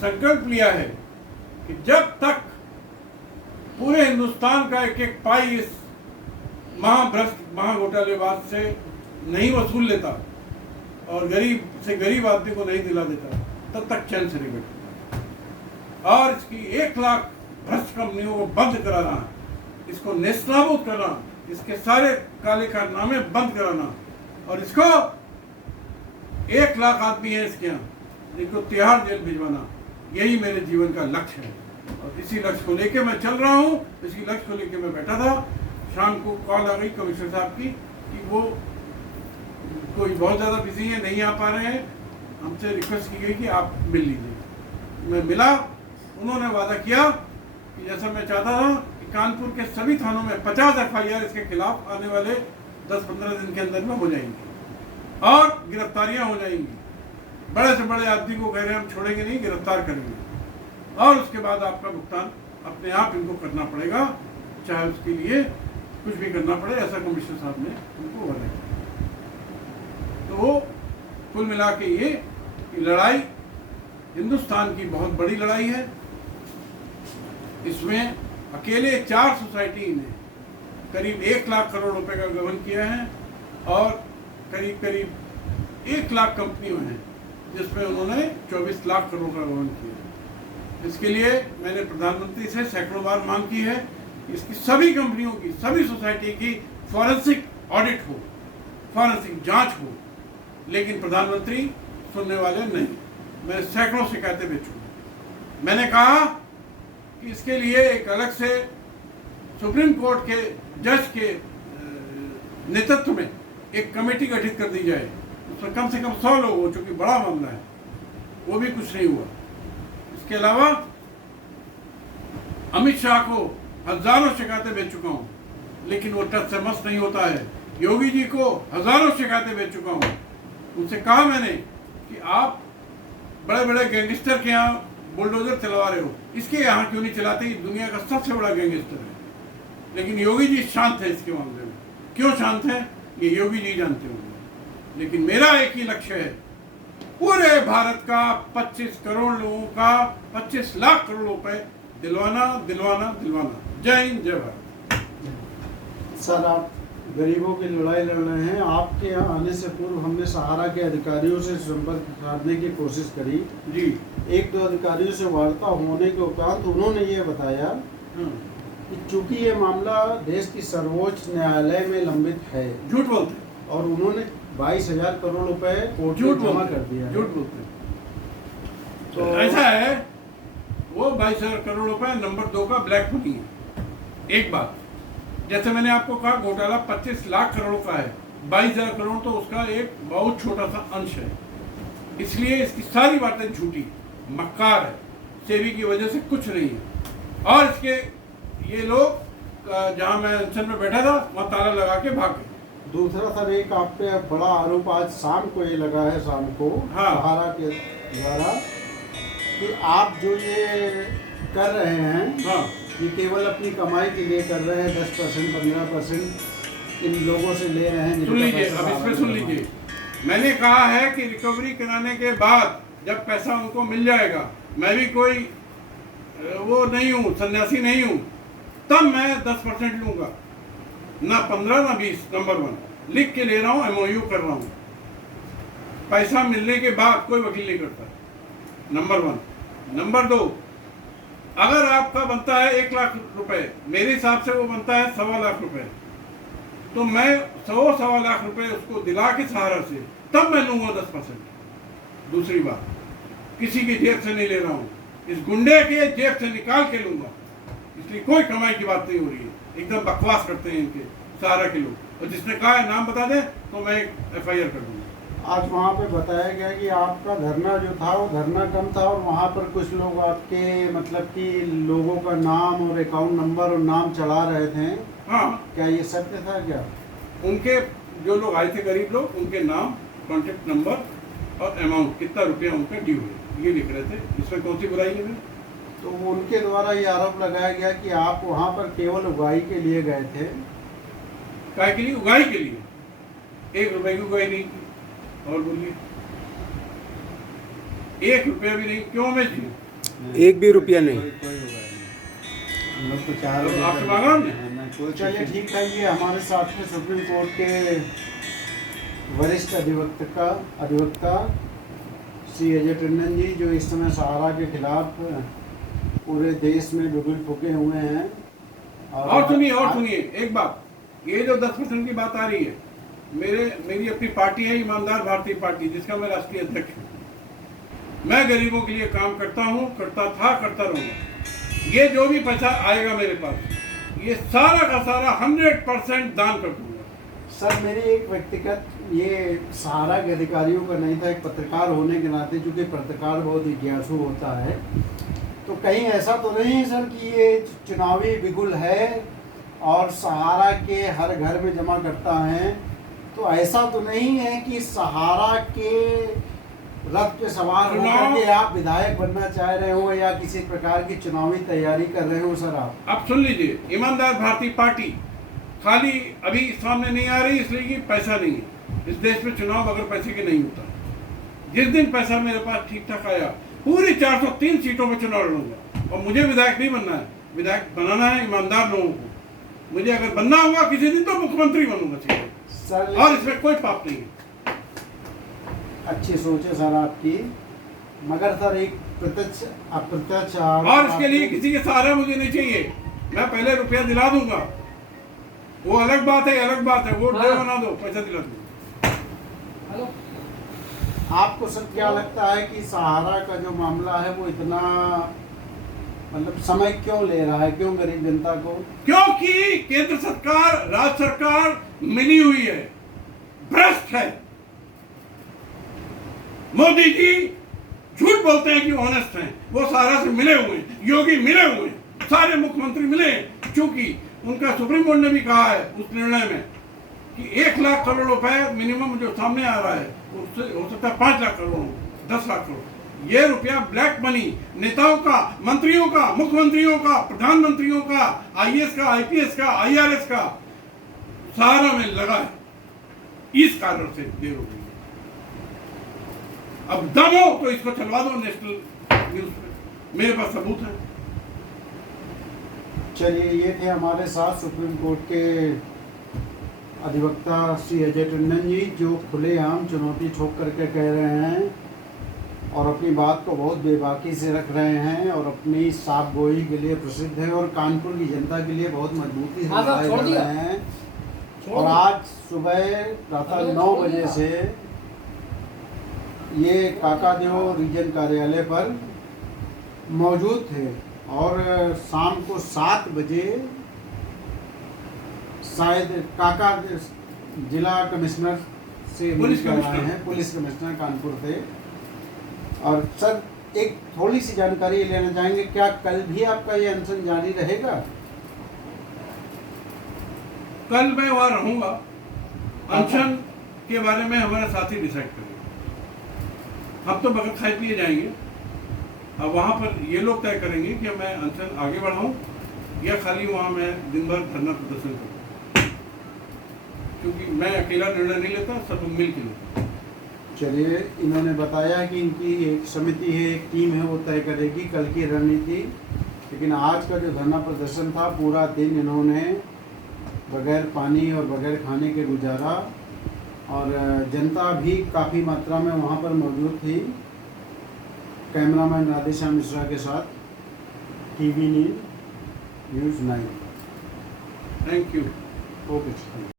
संकल्प लिया है कि जब तक पूरे हिंदुस्तान का एक एक पाई इस महाभ्रष्ट महाघोटालेबाज से नहीं वसूल लेता और गरीब से गरीब आदमी को नहीं दिला देता, तब तक चैन से नहीं बैठेगा। और इसकी 1 लाख भ्रष्ट कंपनियों को बंद कराना, इसको नेस्तनाबूद करना, इसके सारे काले कारनामे बंद कराना, और इसको 1 लाख आदमी है इसके यहाँ, इनको तिहाड़ जेल भिजवाना, यही मेरे जीवन का लक्ष्य है। और इसी लक्ष्य को लेके मैं चल रहा हूँ। इसी लक्ष्य को लेके मैं बैठा था। शाम को कॉल आ गई कमिश्नर साहब की कि वो कोई बहुत ज़्यादा बिजी है, नहीं आ पा रहे हैं। हमसे रिक्वेस्ट की गई कि आप मिल लीजिए। मैं मिला। उन्होंने वादा किया कि जैसा मैं चाहता था कि कानपुर के सभी थानों में 50 FIR इसके खिलाफ आने वाले 10-15 दिन के अंदर में हो जाएंगी और गिरफ्तारियां हो जाएंगी। बड़े से बड़े आदमी को कह रहे हैं हम छोड़ेंगे नहीं, गिरफ्तार करेंगे, और उसके बाद आपका भुगतान अपने आप इनको करना पड़ेगा, चाहे उसके लिए कुछ भी करना पड़े, ऐसा कमिश्नर साहब ने उनको वादा किया। तो कुल मिला के ये लड़ाई हिंदुस्तान की बहुत बड़ी लड़ाई है। इसमें अकेले 4 सोसाइटी ने करीब 1 लाख करोड़ रुपए का गबन किया है और करीब 1 लाख कंपनियों हैं जिसमें उन्होंने 24 लाख करोड़ का गबन किया। इसके लिए मैंने प्रधानमंत्री से सैकड़ों बार मांग की है कि इसकी सभी कंपनियों की, सभी सोसाइटी की फॉरेंसिक ऑडिट हो, फॉरेंसिक जांच हो, लेकिन प्रधानमंत्री सुनने वाले नहीं। मैं सैकड़ों शिकायतें भेज चुका। मैंने कहा कि इसके लिए एक अलग से सुप्रीम कोर्ट के जज के नेतृत्व में एक कमेटी गठित कर दी जाए, उसमें कम से कम 100 लोग हो, चूंकि बड़ा मामला है। वो भी कुछ नहीं हुआ। इसके अलावा अमित शाह को हजारों शिकायतें भेज चुका हूँ, लेकिन वो टच से मस नहीं होता है। योगी जी को हजारों शिकायतें भेज चुका हूँ। उनसे कहा मैंने कि आप बड़े बड़े गैंगस्टर के यहाँ बुलडोजर चलवा रहे हो, इसके यहाँ क्यों नहीं चलाते? ये दुनिया का सबसे बड़ा गैंगस्टर है। लेकिन योगी जी शांत है इसके मामले में। क्यों शांत है ये योगी जी जानते होंगे। लेकिन मेरा एक ही लक्ष्य है, पूरे भारत का 25 करोड़ लोगों का 25 लाख करोड़ रुपए दिलवाना दिलवाना दिलवाना। जय हिंद, जय भारत। सर, आप गरीबों की लड़ाई लड़ रहे हैं। आपके यहाँ आने से पूर्व हमने सहारा के अधिकारियों से संपर्क साधने की कोशिश करी जी। 1-2 अधिकारियों से वार्ता होने के उपरांत उन्होंने ये बताया कि चूंकि ये मामला देश की सर्वोच्च न्यायालय में लंबित है। झूठ बोलते। और उन्होंने 22,000 करोड़ रुपए कोर्ट में जमा कर दिया। झूठ बोलते। तो ऐसा है, वो 22,000 करोड़ रुपए नंबर 2 का ब्लैक मनी है। एक बात, जैसे मैंने आपको कहा घोटाला 25 लाख करोड़ का है, 22,000 करोड़ तो उसका एक बहुत छोटा सा अंश है। इसलिए इसकी सारी बातें झूठी, मक्कार है, सेबी की वजह से कुछ नहीं है। और इसके ये लोग जहां मैं अनशन में बैठा था वहां ताला लगा के भाग गए। दूसरा सर, एक आप पे बड़ा आरोप आज शाम को ये लगा है, शाम को सहारा के द्वारा, कि आप जो ये कर रहे हैं ये केवल अपनी कमाई के लिए कर रहे हैं। 10% 15% इन लोगों से ले रहे हैं। सुन लीजिए, अब इसमें सुन लीजिए। मैंने कहा है कि रिकवरी कराने के बाद जब पैसा उनको मिल जाएगा, मैं भी कोई वो नहीं हूँ, सन्यासी नहीं हूँ, तब मैं 10% लूंगा, ना 15 ना 20। नंबर 1 लिख के ले रहा हूँ, MOU कर रहा हूँ। पैसा मिलने के बाद कोई वकील नहीं करता, नंबर 1। नंबर 2, अगर आपका बनता है 1 लाख रुपए, मेरे हिसाब से वो बनता है 1.25 लाख रुपए, तो मैं 100-1.25 लाख रुपए उसको दिला के सहारा से तब मैं लूंगा 10%। दूसरी बात, किसी की जेब से नहीं ले रहा हूँ, इस गुंडे के जेब से निकाल के लूंगा। इसलिए कोई कमाई की बात नहीं हो रही है। एकदम बकवास करते हैं इनके सहारा के लोग। और जिसने कहा है नाम बता दे तो मैं FIR कर दूंगा। आज वहाँ पे बताया गया कि आपका धरना जो था वो धरना कम था और वहाँ पर कुछ लोग आपके मतलब कि लोगों का नाम और अकाउंट नंबर और नाम चढ़ा रहे थे। हाँ, क्या ये सत्य था क्या? उनके जो लोग आए थे गरीब लोग, उनके नाम, कॉन्टेक्ट नंबर और अमाउंट, कितना रुपया उनका ड्यू है, ये लिख रहे थे। इसमें कौन सी बुराई है? तो उनके द्वारा ये आरोप लगाया गया कि आप वहाँ पर केवल उगाही के लिए गए थे। काय के लिए? उगाही के लिए। 1 रुपए की उगाही नहीं की। और बोलिए, 1 रुपया भी नहीं। क्यों मैं जी? एक भी रुपया नहीं। कोई उपाय नहीं। हम लोग तो 4 तो बजे आपसे तक- मांगा हमने? हाँ, नहीं, कोई चलिए ठीक है। ये हमारे साथ में सुप्रीम कोर्ट के वरिष्ठ अधिवक्ता श्री अजय टंडन जी, जो इस समय सहारा के खिलाफ पूरे देश में बिगुल फूके हुए हैं। और सुनिए एक बात, ये जो 10% की बात आ रही है, मेरी अपनी पार्टी है ईमानदार भारतीय पार्टी, जिसका मैं राष्ट्रीय अध्यक्ष हूँ। मैं गरीबों के लिए काम करता हूँ, करता था, करता रहूंगा। ये जो भी पैसा आएगा मेरे पास, ये सारा का सारा 100% दान कर दूंगा। सर, मेरी एक व्यक्तिगत, ये सहारा के अधिकारियों का नहीं था, एक पत्रकार होने के नाते, चूंकि पत्रकार बहुत जिज्ञासु होता है, तो कहीं ऐसा तो नहीं है सर कि ये चुनावी बिगुल है और सहारा के हर घर में जमा करता है? तो ऐसा तो नहीं है कि सहारा के रथ पे सवार होकर के आप विधायक बनना चाह रहे हो या किसी प्रकार की चुनावी तैयारी कर रहे हो सर आप? अब सुन लीजिए, ईमानदार भारतीय पार्टी खाली अभी सामने नहीं आ रही इसलिए कि पैसा नहीं है। इस देश में चुनाव बगैर पैसे के नहीं होता। जिस दिन पैसा मेरे पास ठीक ठाक आया, पूरी 403 सीटों में चुनाव लड़ूंगा। और मुझे विधायक नहीं बनना है, विधायक बनाना है ईमानदार लोगों को। मुझे अगर बनना होगा किसी दिन तो मुख्यमंत्री बनूंगा सर, और इसमें कोई पाप नहीं है। अच्छी सोच है सर आपकी, मगर सर एक प्रत्यक्ष अप्रत्यक्ष और इसके लिए किसी के सहारा मुझे नहीं चाहिए। मैं पहले रुपया दिला दूंगा, वो अलग बात है, वोट दे बना दो, पैसा दिला दो। आपको सर क्या लगता है कि सहारा का जो मामला है वो इतना मतलब समय क्यों ले रहा है, क्यों गरीब जनता को? क्योंकि केंद्र सरकार, राज्य सरकार मिली हुई है, भ्रष्ट है। मोदी जी झूठ बोलते हैं कि ऑनेस्ट हैं, वो सहारा से मिले हुए हैं, योगी मिले हुए हैं, सारे मुख्यमंत्री मिले हैं। क्योंकि उनका सुप्रीम कोर्ट ने भी कहा है उस निर्णय में कि 1 लाख करोड़ रुपए मिनिमम जो सामने आ रहा है, उससे हो सकता है 5 लाख करोड़, 10 लाख करोड़। ये रुपया ब्लैक मनी नेताओं का, मंत्रियों का, मुख्यमंत्रियों का, प्रधानमंत्रियों का, IAS का, IPS का, IRS का सहारा में लगा है। इस कारण से देर हो गई। अब दम हो तो इसको चलवा दो नेशनल न्यूज पे, मेरे पास सबूत है। चलिए, ये थे हमारे साथ सुप्रीम कोर्ट के अधिवक्ता श्री अजय टंडन जी, जो खुलेआम चुनौती ठोक करके कह रहे हैं और अपनी बात को बहुत बेबाकी से रख रहे हैं और अपनी साफ गोई के लिए प्रसिद्ध है और कानपुर की जनता के लिए बहुत मजबूती से लड़ाई कर रहे हैं। और आज सुबह प्रातः 9 बजे से ये काकादेव रीजन कार्यालय पर मौजूद थे और शाम को 7 बजे शायद काका जिला कमिश्नर से पुलिस कमिश्नर कानपुर थे। और सर, एक थोड़ी सी जानकारी लेना चाहेंगे, क्या कल भी आपका ये अनशन जारी रहेगा? कल मैं वहां रहूंगा। अनशन के बारे में हमारे साथी डिसाइड करेंगे। हम तो बगैर खाए पिए जाएंगे। अब वहां पर ये लोग तय करेंगे कि मैं अनशन आगे बढ़ाऊं या खाली वहां मैं दिन भर धरना प्रदर्शन करूं, क्योंकि मैं अकेला निर्णय नहीं लेता, सब लोग मिल के लेते। चलिए, इन्होंने बताया कि इनकी एक समिति है, एक टीम है, वो तय करेगी कल की रणनीति। लेकिन आज का जो धरना प्रदर्शन था, पूरा दिन इन्होंने बगैर पानी और बगैर खाने के गुजारा और जनता भी काफ़ी मात्रा में वहाँ पर मौजूद थी। कैमरामैन राधेश्याम मिश्रा के साथ, TV news 9। Thank you. Okay.